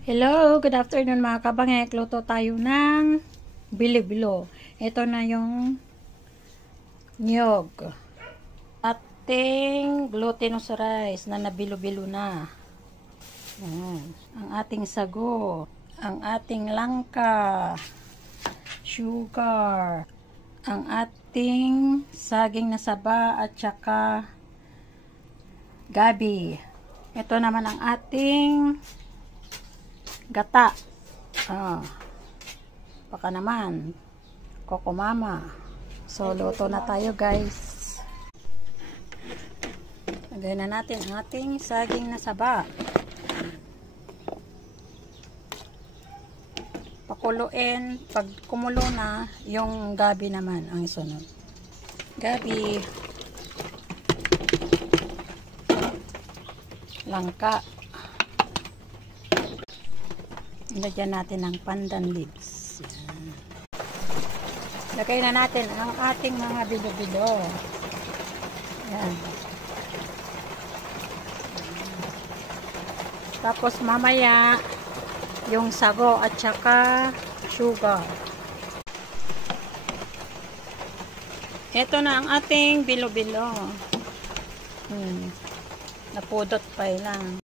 Hello, good afternoon mga kabangek. Luto tayo ng bilo-bilo. Ito na yung niyog. Ating glutinous rice na nabilo-bilo na. Ayan. Ang ating sago. Ang ating langka. Sugar. Ang ating saging na saba at saka gabi. Ito naman ang ating gata. Baka naman Coco Mama. So luto na tayo guys. Lagay na natin ang ating saging na saba. Pakuluin. Pag kumulo na, yung gabi naman ang isunod. Gabi. Langka. Lagyan natin ng pandan leaves. Yan. Lagay na natin ang ating mga bilo-bilo. Yan. Tapos mamaya yung sago at saka sugar. Ito na ang ating bilo-bilo. Napudot pa lang.